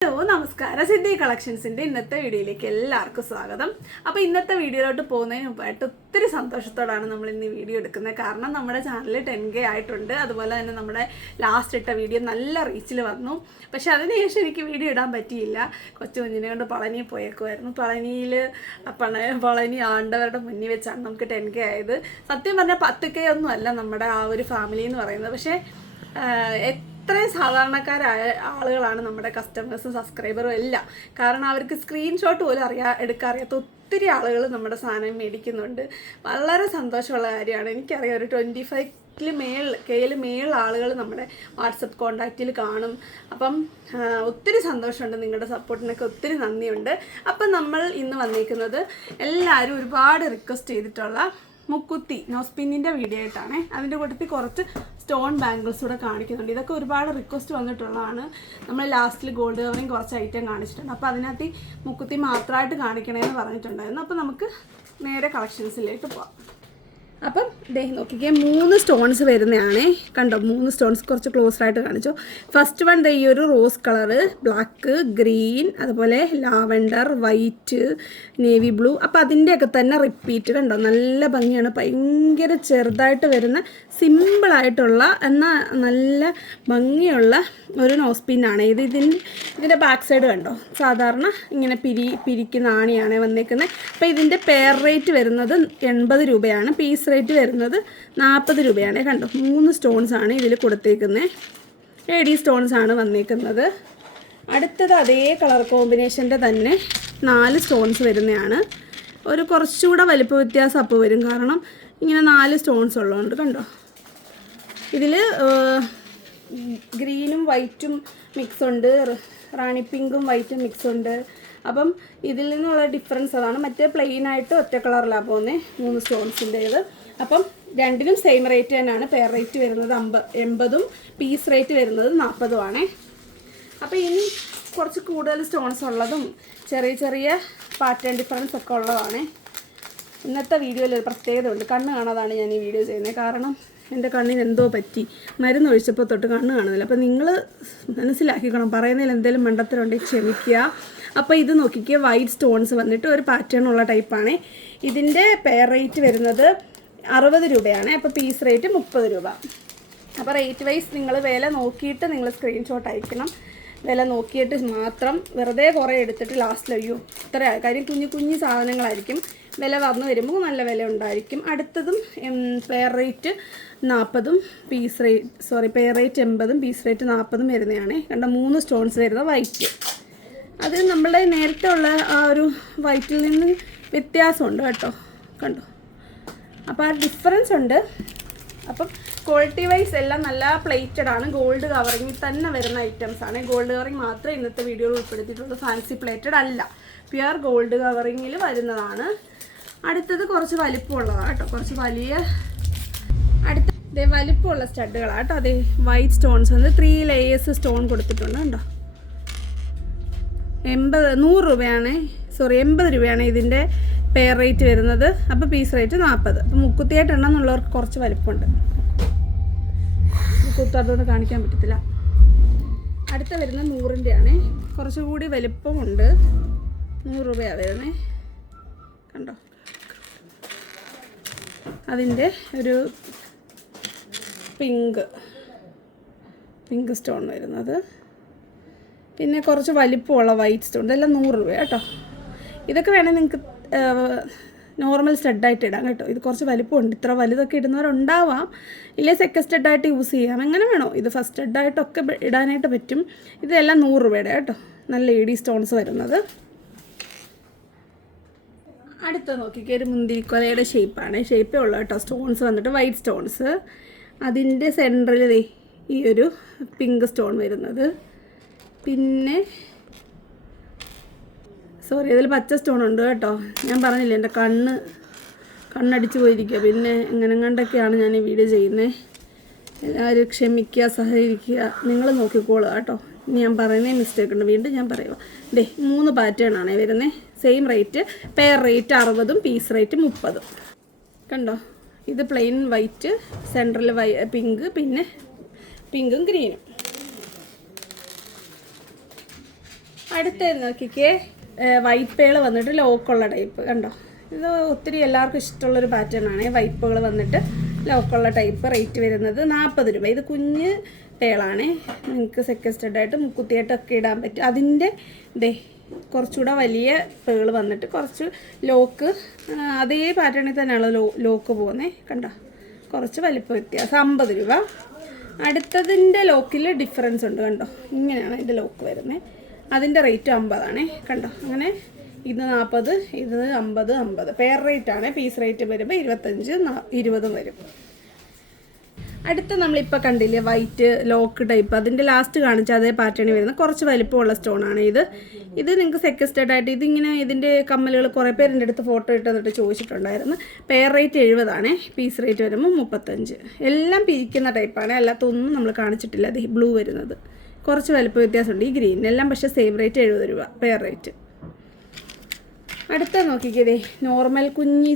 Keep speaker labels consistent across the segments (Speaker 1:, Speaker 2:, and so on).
Speaker 1: Hello നമസ്കാരം. സിദ്ധി കളക്ഷൻസിന്റെ ഇന്നത്തെ വീഡിയോയിലേക്ക് എല്ലാവർക്കും സ്വാഗതം. അപ്പോൾ ഇന്നത്തെ വീഡിയോയിലോട്ട് പോകുന്നതിന് മുമ്പായിട്ട് ഒത്തിരി സന്തോഷത്തോടാണ് നമ്മൾ ഇന്ന് ഈ വീഡിയോ എടുക്കുന്നത്. കാരണം നമ്മുടെ ചാനൽ ടെൻ കെ ആയിട്ടുണ്ട്. അതുപോലെ തന്നെ നമ്മുടെ ലാസ്റ്റ് ഇട്ട വീഡിയോ നല്ല റീച്ചിൽ വന്നു. പക്ഷെ അതിനുശേഷം എനിക്ക് വീഡിയോ ഇടാൻ പറ്റിയില്ല. കൊച്ചു കുഞ്ഞിനെ കൊണ്ട് പളനി പോയേക്കുമായിരുന്നു പളനിയിൽ പളനി ആണ്ടവരുടെ മുന്നിൽ വെച്ചാണ് നമുക്ക് ടെൻ കെ ആയത്. സത്യം പറഞ്ഞാൽ പത്ത് കെ ഒന്നും അല്ല നമ്മുടെ ആ ഒരു ഫാമിലി എന്ന് പറയുന്നത്. പക്ഷേ ആഹ് എത്രയും സാധാരണക്കാരായ ആളുകളാണ് നമ്മുടെ കസ്റ്റമേഴ്സും സബ്സ്ക്രൈബറും എല്ലാം. കാരണം അവർക്ക് സ്ക്രീൻഷോട്ട് പോലും അറിയാ എടുക്കാൻ അറിയാത്ത ഒത്തിരി ആളുകൾ നമ്മുടെ സാധനം മേടിക്കുന്നുണ്ട്. വളരെ സന്തോഷമുള്ള കാര്യമാണ്. എനിക്കറിയാം ഒരു ട്വന്റി ഫൈവ് മേൾ കെയിൽ മേൾ ആളുകൾ നമ്മുടെ വാട്സപ്പ് കോണ്ടാക്റ്റിൽ കാണും. അപ്പം ഒത്തിരി സന്തോഷമുണ്ട് നിങ്ങളുടെ സപ്പോർട്ടിനൊക്കെ ഒത്തിരി നന്ദിയുണ്ട്. അപ്പം നമ്മൾ ഇന്ന് വന്നിരിക്കുന്നത് എല്ലാവരും ഒരുപാട് റിക്വസ്റ്റ് ചെയ്തിട്ടുള്ള മുക്കുത്തി നോസ്പിന്നിന്റെ വീഡിയോ ആയിട്ടാണ്. അതിന്റെ കൂട്ടത്തിൽ കുറച്ച് സ്റ്റോൺ ബാംഗിൾസ് കൂടെ കാണിക്കുന്നുണ്ട്. ഇതൊക്കെ ഒരുപാട് റിക്വസ്റ്റ് വന്നിട്ടുള്ളതാണ്. നമ്മൾ ലാസ്റ്റിൽ ഗോൾഡ് കവറിങ് കുറച്ച് ഐറ്റം കാണിച്ചിട്ടുണ്ട്. അപ്പോൾ അതിനകത്ത് മുക്കുത്തി മാത്രമായിട്ട് കാണിക്കണമെന്ന് പറഞ്ഞിട്ടുണ്ടായിരുന്നു. അപ്പോൾ നമുക്ക് നേരെ കളക്ഷൻസിലേക്ക് പോവാം. അപ്പം ദേ നോക്കിക്കേ മൂന്ന് സ്റ്റോൺസ് വരുന്നതാണേ കണ്ടോ മൂന്ന് സ്റ്റോൺസ് കുറച്ച് ക്ലോസ് ആയിട്ട് കാണിച്ചു. ഫസ്റ്റ് വൺ ദേ ഈ ഒരു റോസ് കളറ് ബ്ലാക്ക് ഗ്രീൻ അതുപോലെ ലാവൻഡർ വൈറ്റ് നേവി ബ്ലൂ അപ്പം അതിന്റെയൊക്കെ തന്നെ റിപ്പീറ്റ് കണ്ടോ നല്ല ഭംഗിയാണ്. ഭയങ്കര ചെറുതായിട്ട് വരുന്ന സിമ്പിളായിട്ടുള്ള എന്നാൽ നല്ല ഭംഗിയുള്ള ഒരു നോസ് പിന്നാണ് ഇത് ഇതിന്റെ ഇതിന്റെ ബാക്ക് സൈഡ് കണ്ടോ സാധാരണ ഇങ്ങനെ പിരി പിരിക്കുന്ന ആണിയാണ് വന്നേക്കുന്നത്. അപ്പോൾ ഇതിന്റെ പെയർ റേറ്റ് വരുന്നത് എൺപത് രൂപയാണ്. പീസ് റേറ്റ് വരുന്നത് നാൽപ്പത് രൂപയാണ്. കണ്ടോ മൂന്ന് സ്റ്റോൺസ് ആണ് ഇതിൽ കൊടുത്തേക്കുന്നത് എ സ്റ്റോൺസ് ആണ് വന്നേക്കുന്നത്. അടുത്തത് അതേ കളർ കോമ്പിനേഷന്റെ തന്നെ നാല് സ്റ്റോൺസ് വരുന്നതാണ്. ഒരു കുറച്ചുകൂടെ വലിപ്പ വ്യത്യാസം അപ്പോൾ വരും. കാരണം ഇങ്ങനെ നാല് സ്റ്റോൺസ് ഉള്ളതുകൊണ്ട് കണ്ടോ. ഇതിൽ ഗ്രീനും വൈറ്റും മിക്സ് ഉണ്ട്. റാണി പിങ്കും വൈറ്റും മിക്സ് ഉണ്ട്. അപ്പം ഇതിൽ നിന്നുള്ള ഡിഫറൻസ് അതാണ്. മറ്റേ പ്ലെയിൻ ആയിട്ട് ഒറ്റ കളറിലാണ് പോകുന്നത് മൂന്ന് സ്റ്റോൺസിന്റേത് അപ്പം രണ്ടിനും സെയിം റേറ്റ് തന്നെയാണ്. പെയർ റേറ്റ് വരുന്നത് അമ്പ എൺപതും പീസ് റേറ്റ് വരുന്നത് നാൽപ്പതും ആണേ അപ്പോൾ ഇനി കുറച്ച് കൂടുതൽ സ്റ്റോൺസ് ഉള്ളതും ചെറിയ ചെറിയ പാറ്റേൺ ഡിഫറൻസ് ഒക്കെ ഉള്ളതാണ്. ഇന്നത്തെ വീഡിയോയിൽ ഒരു പ്രത്യേകത ഉണ്ട്. കണ്ണ് കാണാതാണ് ഞാൻ ഈ വീഡിയോ ചെയ്യുന്നത്. കാരണം എന്റെ കണ്ണിന് എന്തോ പറ്റി. മരുന്ന് ഒഴിച്ചപ്പോൾ തൊട്ട് കണ്ണ് കാണുന്നില്ല. അപ്പോൾ നിങ്ങൾ മനസ്സിലാക്കിക്കണം. പറയുന്നതിൽ എന്തെങ്കിലും മണ്ടത്തിലുണ്ടെങ്കിൽ ക്ഷമിക്കുക. അപ്പോൾ ഇത് നോക്കിക്കുക വൈറ്റ് സ്റ്റോൺസ് വന്നിട്ട് ഒരു പാറ്റേൺ ഉള്ള ടൈപ്പാണ് ഇതിന്റെ പെയർ റേറ്റ് വരുന്നത് അറുപത് രൂപയാണ്. അപ്പോൾ പീസ് റേറ്റ് മുപ്പത് രൂപ. അപ്പോൾ റേറ്റ് വൈസ് നിങ്ങൾ വില നോക്കിയിട്ട് നിങ്ങൾ സ്ക്രീൻഷോട്ട് അയക്കണം. വില നോക്കിയിട്ട് മാത്രം വെറുതെ കുറേ എടുത്തിട്ട് ലാസ്റ്റിൽ അയ്യോ ഇത്ര കാര്യം കുഞ്ഞു കുഞ്ഞു സാധനങ്ങളായിരിക്കും. വില വന്നു വരുമ്പോൾ നല്ല വില ഉണ്ടായിരിക്കും. അടുത്തതും പെയർ റേറ്റ് നാൽപ്പതും piece rate sorry pair rate എൺപതും piece rate നാൽപ്പതും വരുന്നതാണ്. കണ്ട മൂന്ന് സ്റ്റോൺസ് വരുന്ന വൈറ്റ് അത് നമ്മുടെ നേരത്തെ ഉള്ള ആ ഒരു വൈറ്റിൽ നിന്ന് വ്യത്യാസമുണ്ട് കേട്ടോ. കണ്ടോ? അപ്പോൾ ആ ഡിഫറൻസ് ഉണ്ട്. അപ്പം ക്വാളിറ്റി വൈസ് എല്ലാം നല്ല പ്ലേറ്റഡ് ആണ്. ഗോൾഡ് കവറിങ്ങിൽ തന്നെ വരുന്ന ഐറ്റംസ് ആണ്. ഗോൾഡ് കവറിങ് മാത്രമേ ഇന്നത്തെ വീഡിയോയിൽ ഉൾപ്പെടുത്തിയിട്ടുള്ളൂ. ഫാൻസി പ്ലേറ്റഡ് അല്ല. പ്യുവർ ഗോൾഡ് കവറിങ്ങിൽ വരുന്നതാണ്. അടുത്തത് കുറച്ച് വലിപ്പമുള്ളതാണ് കേട്ടോ. കുറച്ച് വലിയ അടുത്ത വലിപ്പമുള്ള സ്റ്റഡുകളാണ് കേട്ടോ. അതെ വൈറ്റ് സ്റ്റോൺസ് ഉണ്ട് ത്രീ ലേയേഴ്സ് സ്റ്റോൺ കൊടുത്തിട്ടുണ്ട് കണ്ടോ? എൺപത് നൂറ് രൂപയാണ്. സോറി എൺപത് രൂപയാണ് ഇതിന്റെ പെയർ റേറ്റ് വരുന്നത്. അപ്പോൾ പീസ് റേറ്റ് നാൽപ്പത് അപ്പോൾ മുക്കുത്തിയായിട്ട് എണ്ണം എന്നുള്ളവർക്ക് കുറച്ച് വലിപ്പമുണ്ട്. മുക്കുത്ത് കാണിക്കാൻ പറ്റത്തില്ല. അടുത്ത വരുന്ന നൂറിന്റെ ആണ് കുറച്ചുകൂടി വലിപ്പമുണ്ട്. നൂറ് രൂപയാണ് വരുന്നത് കണ്ടോ? അതിന്റെ ഒരു പിങ്ക് പിങ്ക് സ്റ്റോൺ വരുന്നത്. പിന്നെ കുറച്ച് വലിപ്പമുള്ള വൈറ്റ് സ്റ്റോൺ ഇതെല്ലാം നൂറ് രൂപ കേട്ടോ. ഇതൊക്കെ വേണമെങ്കിൽ നിങ്ങൾക്ക് നോർമൽ സ്റ്റഡായിട്ട് ഇടാം കേട്ടോ. ഇത് കുറച്ച് വലിപ്പമുണ്ട്. ഇത്ര വലുതൊക്കെ ഇടുന്നവരുണ്ടാവാം. ഇല്ലേ സെക്കൻഡ് സ്റ്റഡായിട്ട് യൂസ് ചെയ്യാം. എങ്ങനെ വേണോ? ഇത് ഫസ്റ്റ് സ്റ്റഡായിട്ടൊക്കെ ഇടാനായിട്ട് പറ്റും. ഇതെല്ലാം നൂറ് രൂപയുടെ കേട്ടോ. നല്ല ഏഡി സ്റ്റോൺസ് വരുന്നത്. അടുത്ത നോക്കിക്കേ. ഒരു മുന്തിരിക്കൊലയുടെ ഷേപ്പാണ് ഷേപ്പേ ഉള്ളൂ കേട്ടോ സ്റ്റോൺസ് വന്നിട്ട് വൈറ്റ് സ്റ്റോൺസ് അതിന്റെ സെന്ററിൽ ഈ ഒരു പിങ്ക് സ്റ്റോൺ വരുന്നത്. പിന്നെ സോറി അതിൽ പച്ച സ്റ്റോൺ ഉണ്ട് കേട്ടോ. ഞാൻ പറഞ്ഞില്ലേ എന്റെ കണ്ണ് കണ്ണടിച്ച് പോയിരിക്കുക. പിന്നെ എങ്ങനെ കണ്ടൊക്കെയാണ് ഞാൻ ഈ വീഡിയോ ചെയ്യുന്നത് എല്ലാവരും ക്ഷമിക്കുക സഹകരിക്കുക. നിങ്ങൾ നോക്കിക്കോളുക കേട്ടോ. ഇനി ഞാൻ പറയുന്നേ മിസ്റ്റേക്ക് ഉണ്ട്. വീണ്ടും ഞാൻ പറയുക ദേ മൂന്ന് പാറ്റേൺ ആണ് വരുന്നത് സെയിം റേറ്റ് പെയർ റേറ്റ് അറുപതും പീസ് റേറ്റ് മുപ്പതും. കണ്ടോ? ഇത് പ്ലെയിൻ വൈറ്റ് സെൻട്രൽ വൈ പിങ്ക് പിന്നെ പിങ്കും ഗ്രീനും അടുത്ത നോക്കിക്കേ വൈപ്പുകൾ വന്നിട്ട് ലോക്കുള്ള ടൈപ്പ്. കണ്ടോ? ഇത് ഒത്തിരി എല്ലാവർക്കും ഇഷ്ടമുള്ളൊരു പാറ്റേൺ ആണ് വൈപ്പുകൾ വന്നിട്ട് ലോക്കുള്ള ടൈപ്പ് റേറ്റ് വരുന്നത് നാൽപ്പത് രൂപ. ഇത് കുഞ്ഞ് പേളാണ് നിങ്ങൾക്ക് സെക്കസ്റ്റഡായിട്ട് മുക്കുത്തിയായിട്ടൊക്കെ ഇടാൻ പറ്റും. അതിന്റെ ദേ കുറച്ചുകൂടെ വലിയ പേൾ വന്നിട്ട് കുറച്ച് ലോക്ക് അതേ പാറ്റേണിൽ തന്നെയാണ് ലോ ലോക്ക് പോകുന്നത് കണ്ടോ? കുറച്ച് വലിപ്പ വ്യത്യാസം. അമ്പത് രൂപ. അടുത്തതിന്റെ ലോക്കിൽ ഡിഫറൻസ് ഉണ്ട്. കണ്ടോ? ഇങ്ങനെയാണ് അതിന്റെ ലോക്ക് വരുന്നത് അതിന്റെ റേറ്റ് അമ്പതാണേ. കണ്ടോ? അങ്ങനെ ഇത് നാൽപ്പത് ഇത് അമ്പത് അമ്പത്. പെയർ റേറ്റ് ആണ്. പീസ് റേറ്റ് വരുമ്പോൾ ഇരുപത്തഞ്ച് ഇരുപതും വരും. അടുത്ത നമ്മളിപ്പോൾ കണ്ടില്ലേ വൈറ്റ് ലോക്ക് ടൈപ്പ് അതിന്റെ ലാസ്റ്റ് കാണിച്ച അതേ പാറ്റേണിൽ വരുന്ന കുറച്ച് വലിപ്പമുള്ള സ്റ്റോണാണ് ഇത്. ഇത് നിങ്ങൾക്ക് സെക്കസ്റ്റഡ് ആയിട്ട് ഇതിങ്ങനെ ഇതിന്റെ കമ്മലുകൾ കുറേ പേര് എന്റെ അടുത്ത് ഫോട്ടോ ഇട്ട് എന്നിട്ട് ചോദിച്ചിട്ടുണ്ടായിരുന്നു. പെയർ റേറ്റ് എഴുപതാണ്. പീസ് റേറ്റ് വരുമ്പോൾ മുപ്പത്തഞ്ച്. എല്ലാം പിരിക്കുന്ന ടൈപ്പാണ് അല്ലാത്തൊന്നും നമ്മൾ കാണിച്ചിട്ടില്ല. അത് ബ്ലൂ വരുന്നത്. കുറച്ച് വലിപ്പ വ്യത്യാസമുണ്ട്. ഈ ഗ്രീൻ എല്ലാം പക്ഷേ സെയിം റേറ്റ് എഴുപത് രൂപ പെയർ റേറ്റ് അടുത്ത നോക്കിക്കതേ നോർമൽ കുഞ്ഞി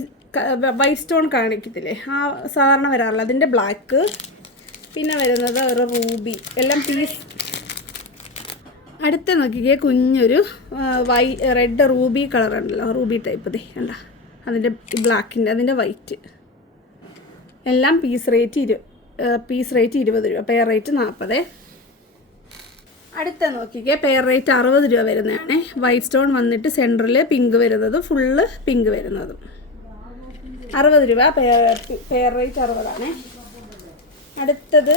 Speaker 1: വൈറ്റ് സ്റ്റോൺ കാണിക്കത്തില്ലേ? ആ സാധാരണ വരാറില്ല. അതിന്റെ ബ്ലാക്ക് പിന്നെ വരുന്നത് ഒരു റൂബി എല്ലാം പീസ് അടുത്ത നോക്കിക്കേ കുഞ്ഞൊരു വൈ റെഡ് റൂബി കളർ ഉണ്ടല്ലോ. റൂബി ടൈപ്പ് ദേ അല്ല അതിന്റെ ബ്ലാക്കിന്റെ അതിന്റെ വൈറ്റ് എല്ലാം പീസ് റേറ്റ് ഇരു പീസ് റേറ്റ് ഇരുപത് രൂപ പെയർ റേറ്റ് നാൽപ്പത്. അടുത്ത നോക്കിക്കേ പെയർ റേറ്റ് അറുപത് രൂപ വരുന്നതാണ്. വൈറ്റ് സ്റ്റോൺ വന്നിട്ട് സെന്ററിൽ പിങ്ക് വരുന്നത് ഫുള്ള് പിങ്ക് വരുന്നതും. അറുപത് രൂപ പെയർ പെയർ റേറ്റ് അറുപതാണ്. അടുത്തത്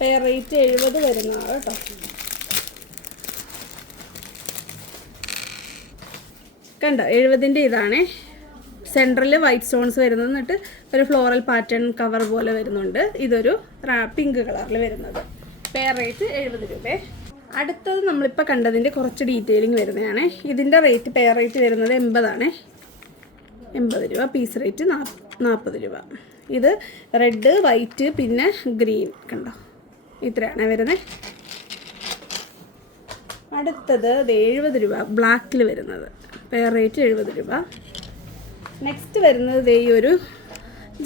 Speaker 1: പെയർ റേറ്റ് എഴുപത് വരുന്നതാണ് കേട്ടോ. കണ്ടോ എഴുപതിന്റെ ഇതാണ്. സെൻട്രൽ വൈറ്റ് സ്റ്റോൺസ് വരുന്നത് എന്നിട്ട് ഒരു ഫ്ലോറൽ പാറ്റേൺ കവർ പോലെ വരുന്നുണ്ട്. ഇതൊരു പിങ്ക് കളറിൽ വരുന്നത്. പെയർ റേറ്റ് എഴുപത് രൂപ. അടുത്തത് നമ്മളിപ്പോൾ കണ്ടതിന്റെ കുറച്ച് ഡീറ്റെയിലിംഗ് വരുന്നതാണ്. ഇതിന്റെ റേറ്റ് പെയർ റേറ്റ് വരുന്നത് എൺപതാണ്. എൺപത് രൂപ പീസ് റേറ്റ് നാൽപ്പത് രൂപ. ഇത് റെഡ് വൈറ്റ് പിന്നെ ഗ്രീൻ കണ്ടോ? ഇത്രയാണ് വരുന്നത് അടുത്തത് ഇത് എഴുപത് രൂപ ബ്ലാക്കിൽ വരുന്നത്. പെയർ റേറ്റ് എഴുപത് രൂപ. നെക്സ്റ്റ് വരുന്നത് ഇതേ ഒരു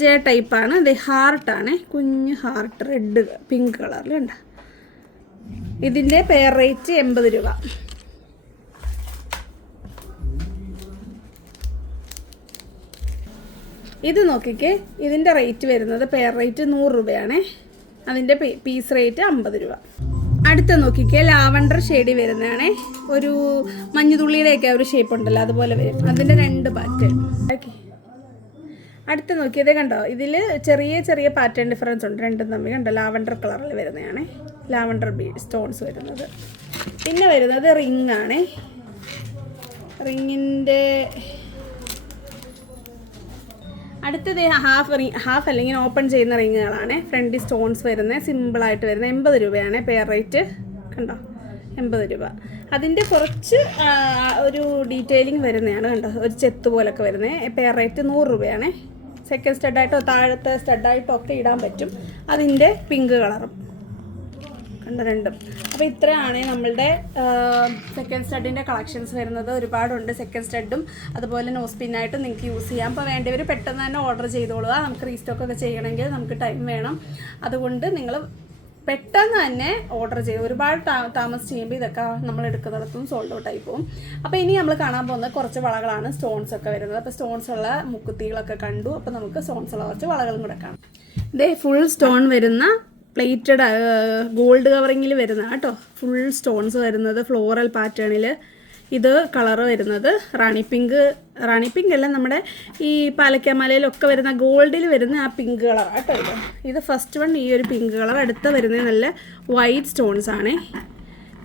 Speaker 1: ജെ ടൈപ്പാണ് ഇത് ഹാർട്ടാണ് കുഞ്ഞ് ഹാർട്ട് റെഡ് പിങ്ക് കളറിൽ ഉണ്ട് ഇതിന്റെ പെയർ റേറ്റ് എൺപത് രൂപ. ഇത് നോക്കിക്കേ ഇതിന്റെ റേറ്റ് വരുന്നത് പെയർ റേറ്റ് നൂറ് രൂപയാണ്. അതിന്റെ പീസ് റേറ്റ് അമ്പത് രൂപ. അടുത്ത നോക്കിക്കേ ലാവണ്ടർ ഷെയ്ഡി വരുന്നതാണ്. ഒരു മഞ്ഞുതുള്ളിയുടെയൊക്കെ ഒരു ഷേപ്പ് ഉണ്ടല്ലോ അതുപോലെ വരും. അതിന്റെ രണ്ട് പാറ്റേൺ ഓക്കെ. അടുത്ത് നോക്കിയതേ കണ്ടോ ഇതിൽ ചെറിയ ചെറിയ പാറ്റേൺ ഡിഫറൻസ് ഉണ്ട്. രണ്ടും തമ്മിൽ കണ്ടോ ലാവണ്ടർ കളറിൽ വരുന്നതാണ്. ലാവണ്ടർ ബീ സ്റ്റോൺസ് വരുന്നത്. പിന്നെ വരുന്നത് ആണ് റിങ്ങിന്റെ അടുത്തത് ഹാഫ് റിങ് ഹാഫ് അല്ലെങ്കിൽ ഓപ്പൺ ചെയ്യുന്ന റിങ്ങുകളാണ്. ഫ്രണ്ട് സ്റ്റോൺസ് വരുന്നത് സിമ്പിളായിട്ട് വരുന്നത് എൺപത് രൂപയാണ്. പെയർ റേറ്റ് കണ്ടോ? എൺപത് രൂപ. അതിന്റെ കുറച്ച് ഒരു ഡീറ്റെയിലിംഗ് വരുന്നതാണ് കണ്ടോ? ഒരു ചെത്ത് പോലൊക്കെ വരുന്നത് പെയർ റേറ്റ് നൂറ് രൂപയാണ്. സെക്കൻഡ് സ്റ്റഡായിട്ടോ താഴത്തെ സ്റ്റഡായിട്ടോ ഒക്കെ ഇടാൻ പറ്റും. അതിന്റെ പിങ്ക് കളറും. കണ്ട രണ്ടും. അപ്പോൾ ഇത്രയാണ് നമ്മളുടെ സെക്കൻഡ് സ്റ്റഡിന്റെ കളക്ഷൻസ് വരുന്നത്. ഒരുപാടുണ്ട് സെക്കൻഡ് സ്റ്റഡും അതുപോലെ നോസ് പിന്നായിട്ടും നിങ്ങൾക്ക് യൂസ് ചെയ്യാം. അപ്പോൾ വേണ്ടവർ പെട്ടെന്ന് തന്നെ ഓർഡർ ചെയ്തോളുക. നമുക്ക് റീസ്റ്റോക്ക് ഒക്കെ ചെയ്യണമെങ്കിൽ നമുക്ക് ടൈം വേണം. അതുകൊണ്ട് നിങ്ങൾ പെട്ടെന്ന് തന്നെ ഓർഡർ ചെയ്ത് ഒരുപാട് താ- താമസിച്ച് ചെയ്യുമ്പോൾ ഇതൊക്കെ നമ്മൾ എടുക്കുന്നിടത്തും സോൾഡ് ഔട്ട് ആയി പോകും. അപ്പോൾ ഇനി നമ്മൾ കാണാൻ പോകുന്ന കുറച്ച് വളകളാണ് സ്റ്റോൺസ് ഒക്കെ വരുന്നത്. അപ്പോൾ സ്റ്റോൺസ് ഉള്ള മുക്കുത്തികളൊക്കെ കണ്ടു. അപ്പോൾ നമുക്ക് സ്റ്റോൺസ് ഉള്ള കുറച്ച് വളകളും കൂടെ കാണാം. ഇതേ ഫുൾ സ്റ്റോൺ വരുന്ന പ്ലേറ്റഡ് ഗോൾഡ് കവറിങ്ങിൽ വരുന്ന കേട്ടോ ഫുൾ സ്റ്റോൺസ് വരുന്നത് ഫ്ലോറൽ പാറ്റേണിൽ ഇത് കളർ വരുന്നത് റാണി പിങ്ക് റാണി പിങ്ക് അല്ല നമ്മുടെ ഈ പാലക്കാമലയിലൊക്കെ വരുന്ന ഗോൾഡിൽ വരുന്ന ആ പിങ്ക് കളർ കേട്ടോ ഇത്. ഇത് ഫസ്റ്റ് വൺ ഈ ഒരു പിങ്ക് കളർ അടുത്ത വരുന്നത് നല്ല വൈറ്റ് സ്റ്റോൺസ് ആണ്.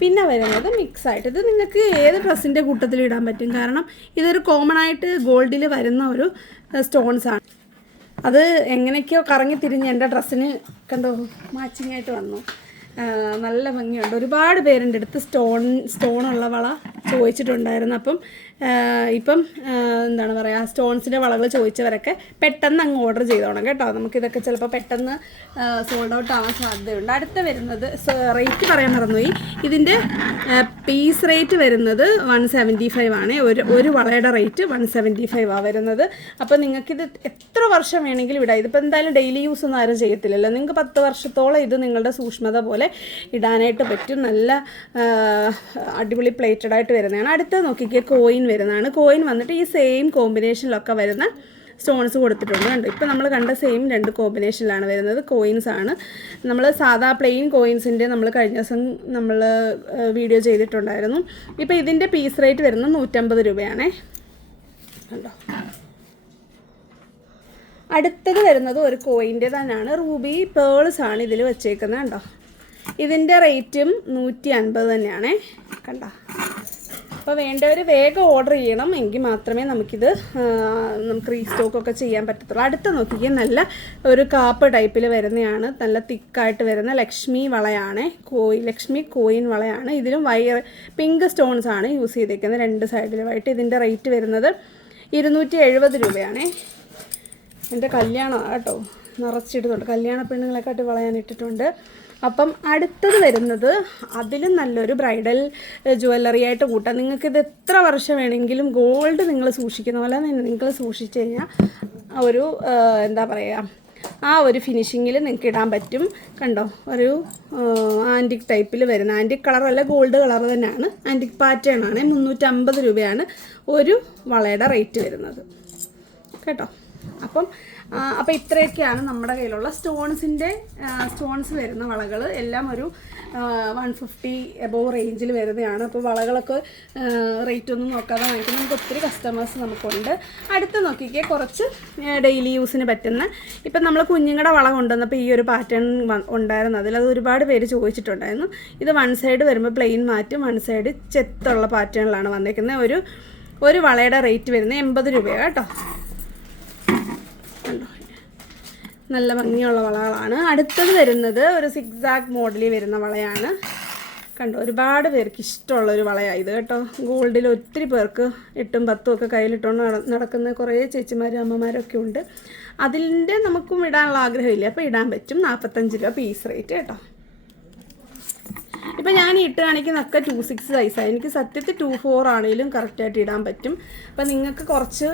Speaker 1: പിന്നെ വരുന്നത് മിക്സ് ആയിട്ട്. ഇത് നിങ്ങൾക്ക് ഏത് ഡ്രസ്സിന്റെ കൂട്ടത്തിൽ ഇടാൻ പറ്റും? കാരണം ഇതൊരു കോമൺ ആയിട്ട് ഗോൾഡിൽ വരുന്ന ഒരു സ്റ്റോൺസ് ആണ്. അത് എങ്ങനെയൊക്കെയോ കറങ്ങി തിരിഞ്ഞ് എന്റെ ഡ്രസ്സിന് കണ്ടോ മാച്ചിങ് ആയിട്ട് വന്നു. നല്ല ഭംഗിയുണ്ട്. ഒരുപാട് പേരുണ്ട്. എടുത്ത് സ്റ്റോൺ സ്റ്റോണുള്ള വള ചോദിച്ചിട്ടുണ്ടായിരുന്നു. അപ്പം ഇപ്പം എന്താണ് പറയുക സ്റ്റോൺസിന്റെ വളകൾ ചോദിച്ചവരൊക്കെ പെട്ടെന്ന് അങ്ങ് ഓർഡർ ചെയ്തോണം കേട്ടോ. നമുക്കിതൊക്കെ ചിലപ്പോൾ പെട്ടെന്ന് സോൾഡ് ഔട്ട് ആവാൻ സാധ്യതയുണ്ട്. അടുത്ത വരുന്നത് റേറ്റ് പറയാൻ മറന്നുപോയി. ഇതിന്റെ പീസ് റേറ്റ് വരുന്നത് വൺ സെവന്റി ഫൈവ് ആണ്. ഒരു ഒരു വളയുടെ റേറ്റ് വൺ സെവന്റി ഫൈവ് ആണ് വരുന്നത്. അപ്പോൾ നിങ്ങൾക്കിത് എത്ര വർഷം വേണമെങ്കിലും ഇടാം. ഇതിപ്പോൾ എന്തായാലും ഡെയിലി യൂസ് ഒന്നും ആരും ചെയ്യത്തില്ലല്ലോ. നിങ്ങൾക്ക് പത്ത് വർഷത്തോളം ഇത് നിങ്ങളുടെ സൂക്ഷ്മത പോലെ ഇടാനായിട്ട് പറ്റും. നല്ല അടിപൊളി പ്ലേറ്റഡ് ആയിട്ട് വരുന്നതാണ്. അടുത്തത് നോക്കിക്കുക കോയിൻ വരുന്നതാണ്. കോയിൻ വന്നിട്ട് ഈ സെയിം കോമ്പിനേഷനിലൊക്കെ വരുന്ന സ്റ്റോൺസ് കൊടുത്തിട്ടുണ്ട് കണ്ടു? ഇപ്പം നമ്മൾ കണ്ട സെയിം രണ്ട് കോമ്പിനേഷനിലാണ് വരുന്നത്. കോയിൻസ് ആണ്. നമ്മൾ സാധാ പ്ലെയിൻ കോയിൻസിന്റെ നമ്മൾ കഴിഞ്ഞ ദിവസം നമ്മൾ വീഡിയോ ചെയ്തിട്ടുണ്ടായിരുന്നു. ഇപ്പോൾ ഇതിന്റെ പീസ് റേറ്റ് വരുന്നത് നൂറ്റമ്പത് രൂപയാണേ. കണ്ടോ? അടുത്തത് വരുന്നത് ഒരു കോയിന്റെ തന്നെയാണ്. റൂബി പേൾസ് ആണ് ഇതിൽ വെച്ചേക്കുന്നത് കണ്ടോ? ഇതിന്റെ റേറ്റും നൂറ്റി അൻപത് തന്നെയാണേ. കണ്ടോ? അപ്പോൾ വേണ്ടവർ വേഗം ഓർഡർ ചെയ്യണം. എങ്കിൽ മാത്രമേ നമുക്കിത് നമുക്ക് റീസ്റ്റോക്ക് ഒക്കെ ചെയ്യാൻ പറ്റത്തുള്ളൂ. അടുത്ത നോക്കിക്കുക നല്ല ഒരു കാപ്പ് ടൈപ്പിൽ വരുന്നതാണ് നല്ല തിക്കായിട്ട് വരുന്ന ലക്ഷ്മി വളയാണ്. കോയി ലക്ഷ്മി കോയിൻ വളയാണ്. ഇതിലും വയർ പിങ്ക് സ്റ്റോൺസ് ആണ് യൂസ് ചെയ്തേക്കുന്നത് രണ്ട് സൈഡിലുമായിട്ട് ഇതിന്റെ റേറ്റ് വരുന്നത് ഇരുന്നൂറ്റി എഴുപത് രൂപയാണേ. എന്റെ കല്യാണം കേട്ടോ നിറച്ചിടുന്നുണ്ട്. കല്യാണ പെണ്ണുങ്ങളെക്കാട്ടി വളയാനിട്ടിട്ടുണ്ട് അപ്പം അടുത്തത് വരുന്നത് അതിലും നല്ലൊരു ബ്രൈഡൽ ജുവല്ലറി ആയിട്ട് കൂട്ടാം. നിങ്ങൾക്ക് ഇത് എത്ര വർഷം വേണമെങ്കിലും ഗോൾഡ് നിങ്ങൾ സൂക്ഷിക്കുന്ന പോലെ നിങ്ങൾ സൂക്ഷിച്ചു കഴിഞ്ഞാൽ ഒരു എന്താ പറയുക ആ ഒരു ഫിനിഷിങ്ങിൽ നിങ്ങൾക്ക് ഇടാൻ പറ്റും. കണ്ടോ? ഒരു ആന്റിക് ടൈപ്പിൽ വരുന്ന ആന്റിക് കളറല്ല ഗോൾഡ് കളർ തന്നെയാണ്. ആന്റിക് പാറ്റേൺ ആണ്. മുന്നൂറ്റമ്പത് രൂപയാണ് ഒരു വളയുടെ റേറ്റ് വരുന്നത്. കേട്ടോ? അപ്പം ആ, അപ്പം ഇത്രയൊക്കെയാണ് നമ്മുടെ കയ്യിലുള്ള സ്റ്റോൺസിന്റെ സ്റ്റോൺസ് വരുന്ന വളകൾ. എല്ലാം ഒരു വൺ ഫിഫ്റ്റി എബോവ് റേഞ്ചിൽ വരുന്നതാണ്. അപ്പോൾ വളകളൊക്കെ റേറ്റ് ഒന്നും നോക്കാതെ വാങ്ങിക്കുന്നത് നമുക്ക് ഒത്തിരി കസ്റ്റമേഴ്സ് നമുക്കുണ്ട്. അടുത്ത് നോക്കിക്കേ കുറച്ച് ഡെയിലി യൂസിന് പറ്റുന്ന. ഇപ്പം നമ്മൾ കുഞ്ഞുങ്ങളുടെ വള കൊണ്ടുവന്നപ്പോൾ ഈ ഒരു പാറ്റേൺ ഉണ്ടായിരുന്നു. അതിൽ അത് ഒരുപാട് പേര് ചോദിച്ചിട്ടുണ്ടായിരുന്നു. ഇത് വൺ സൈഡ് വരുമ്പോൾ പ്ലെയിൻ മാറ്റും വൺ സൈഡ് ചെത്തുള്ള പാറ്റേണിലാണ് വന്നിരിക്കുന്നത് ഒരു ഒരു വളയുടെ റേറ്റ് വരുന്നത് എൺപത് രൂപയാണ് കേട്ടോ. നല്ല ഭംഗിയുള്ള വളകളാണ്. അടുത്തത് വരുന്നത് ഒരു സിക്സാക് മോഡലിൽ വരുന്ന വളയാണ്. കണ്ടു ഒരുപാട് പേർക്ക് ഇഷ്ടമുള്ള ഒരു വളയാണ് ഇത് കേട്ടോ. ഗോൾഡിൽ ഒത്തിരി പേർക്ക് എട്ടും പത്തും ഒക്കെ കയ്യിലിട്ടുകൊണ്ട് നട- നടക്കുന്ന കുറേ ചേച്ചിമാരും അമ്മമാരൊക്കെ ഉണ്ട്. അതിന്റെ നമുക്കും ഇടാനുള്ള ആഗ്രഹമില്ല. അപ്പോൾ ഇടാൻ പറ്റും. നാൽപ്പത്തഞ്ച് രൂപ പീസ് റേറ്റ് കേട്ടോ. ഇപ്പം ഞാൻ ഇട്ട് കാണിക്കുന്നതൊക്കെ ടു സിക്സ് ആണ് എനിക്ക് സത്യത്തിൽ ടു ഫോർ ആണെങ്കിലും കറക്റ്റായിട്ട് ഇടാൻ പറ്റും. അപ്പം നിങ്ങൾക്ക് കുറച്ച്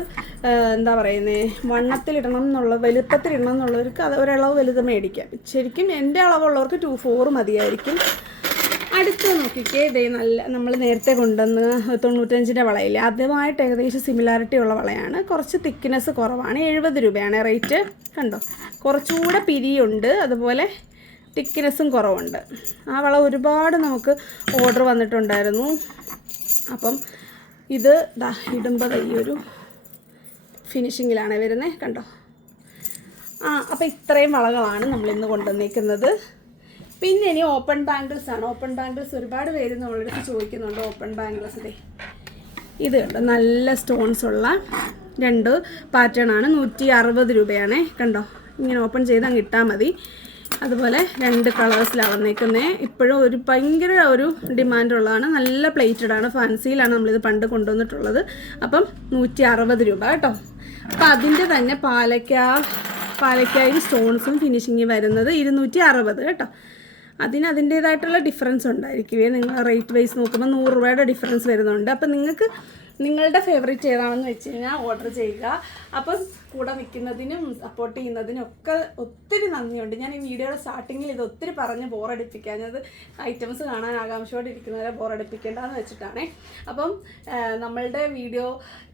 Speaker 1: എന്താ പറയുന്നത് വണ്ണത്തിലിടണം എന്നുള്ള വലുപ്പത്തിലിടണം എന്നുള്ളവർക്ക് അത് ഒരളവ് വലുത് മേടിക്കാം. ശരിക്കും എന്റെ അളവുള്ളവർക്ക് ടു ഫോർ മതിയായിരിക്കും. അടുത്ത് നോക്കിക്കേ ഇതേ നല്ല നമ്മൾ നേരത്തെ കൊണ്ടുവന്ന് തൊണ്ണൂറ്റഞ്ചിന്റെ വളയില്ലേ അതുമായിട്ട് ഏകദേശം സിമിലാരിറ്റി ഉള്ള വളയാണ്. കുറച്ച് തിക്നെസ് കുറവാണ്. എഴുപത് രൂപയാണ് റേറ്റ് കണ്ടോ? കുറച്ചുകൂടെ പിരിയുണ്ട്. അതുപോലെ തിക്നെസ്സും കുറവുണ്ട്. ആ വള ഒരുപാട് നമുക്ക് ഓർഡർ വന്നിട്ടുണ്ടായിരുന്നു. അപ്പം ഇത് ദാ ഇടുമ്പോൾ ഈ ഒരു ഫിനിഷിങ്ങിലാണ് വരുന്നത് കണ്ടോ? ആ അപ്പോൾ ഇത്രയും വളകളാണ് നമ്മൾ ഇന്ന് കൊണ്ടുവന്നേക്കുന്നത്. പിന്നെ ഇനി ഓപ്പൺ ബാംഗിൾസ് ആണ്. ഓപ്പൺ ബാംഗിൾസ് ഒരുപാട് പേര് നമ്മളെടുത്ത് ചോദിക്കുന്നുണ്ട് ഓപ്പൺ ബാംഗിൾസ് ഇതേ ഇത് കണ്ടോ? നല്ല സ്റ്റോൺസ് ഉള്ള രണ്ട് പാറ്റേൺ ആണ്. നൂറ്റി അറുപത് രൂപയാണേ. കണ്ടോ? ഇങ്ങനെ ഓപ്പൺ ചെയ്ത് അങ്ങ് ഇട്ടാൽ മതി. അതുപോലെ രണ്ട് കളേഴ്സിലാണ് വന്നേക്കുന്നത് ഇപ്പോഴും ഒരു ഭയങ്കര ഒരു ഡിമാൻഡ് ഉള്ളതാണ്. നല്ല പ്ലേറ്റഡ് ആണ്. ഫാൻസിയിലാണ് നമ്മളിത് പണ്ട് കൊണ്ടുവന്നിട്ടുള്ളത്. അപ്പം നൂറ്റി അറുപത് രൂപ കേട്ടോ. അപ്പം അതിന്റെ തന്നെ പാലക്ക പാലക്കായും സ്റ്റോൺസും ഫിനിഷിങ് വരുന്നത് ഇരുന്നൂറ്റി അറുപത് കേട്ടോ. അതിന് അതിന്റേതായിട്ടുള്ള ഡിഫറൻസ് ഉണ്ടായിരിക്കുമേ നിങ്ങൾ റേറ്റ് വൈസ് നോക്കുമ്പോൾ നൂറ് രൂപയുടെ ഡിഫറൻസ് വരുന്നുണ്ട്. അപ്പം നിങ്ങൾക്ക് നിങ്ങളുടെ ഫേവറേറ്റ് ഏതാണെന്ന് വെച്ച് കഴിഞ്ഞാൽ ഓർഡർ ചെയ്യുക. അപ്പോൾ കൂടെ നിൽക്കുന്നതിനും സപ്പോർട്ട് ചെയ്യുന്നതിനും ഒക്കെ ഒത്തിരി നന്ദിയുണ്ട്. ഞാൻ ഈ വീഡിയോയുടെ സ്റ്റാർട്ടിങ്ങിൽ ഇത് ഒത്തിരി പറഞ്ഞ് ബോറടിപ്പിക്കാഞ്ഞത് ഐറ്റംസ് കാണാൻ ആകാംക്ഷയോടെ ഇരിക്കുന്നവരെ ബോറടിപ്പിക്കേണ്ടതെന്ന് വെച്ചിട്ടാണേ. അപ്പം നമ്മളുടെ വീഡിയോ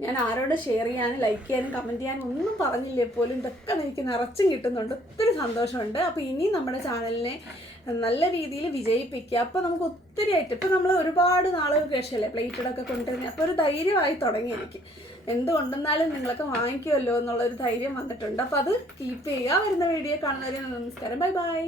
Speaker 1: ഞാൻ ആരോട് ഷെയർ ചെയ്യാനും ലൈക്ക് ചെയ്യാനും കമന്റ് ചെയ്യാനും ഒന്നും പറഞ്ഞില്ലേ പോലും ഇതൊക്കെ എനിക്ക് നിറച്ചും കിട്ടുന്നുണ്ട്. ഒത്തിരി സന്തോഷമുണ്ട്. അപ്പോൾ ഇനി നമ്മുടെ ചാനലിനെ നല്ല രീതിയിൽ വിജയിപ്പിക്കുക. അപ്പോൾ നമുക്ക് ഒത്തിരി ആയിട്ട് ഇപ്പം നമ്മൾ ഒരുപാട് നാളുകൾക്ക് ശേഷമല്ലേ പ്ലേറ്റഡൊക്കെ കൊണ്ടുവരുന്നത്. അപ്പോൾ ഒരു ധൈര്യമായി തുടങ്ങി എനിക്ക്. എന്ത് കൊണ്ടുവന്നാലും നിങ്ങളൊക്കെ വാങ്ങിക്കുമല്ലോ എന്നുള്ളൊരു ധൈര്യം വന്നിട്ടുണ്ട്. അപ്പോൾ അത് കീപ്പ് ചെയ്യുക. വരുന്ന വീഡിയോ കാണുന്നവരെ നമസ്കാരം. Bye bye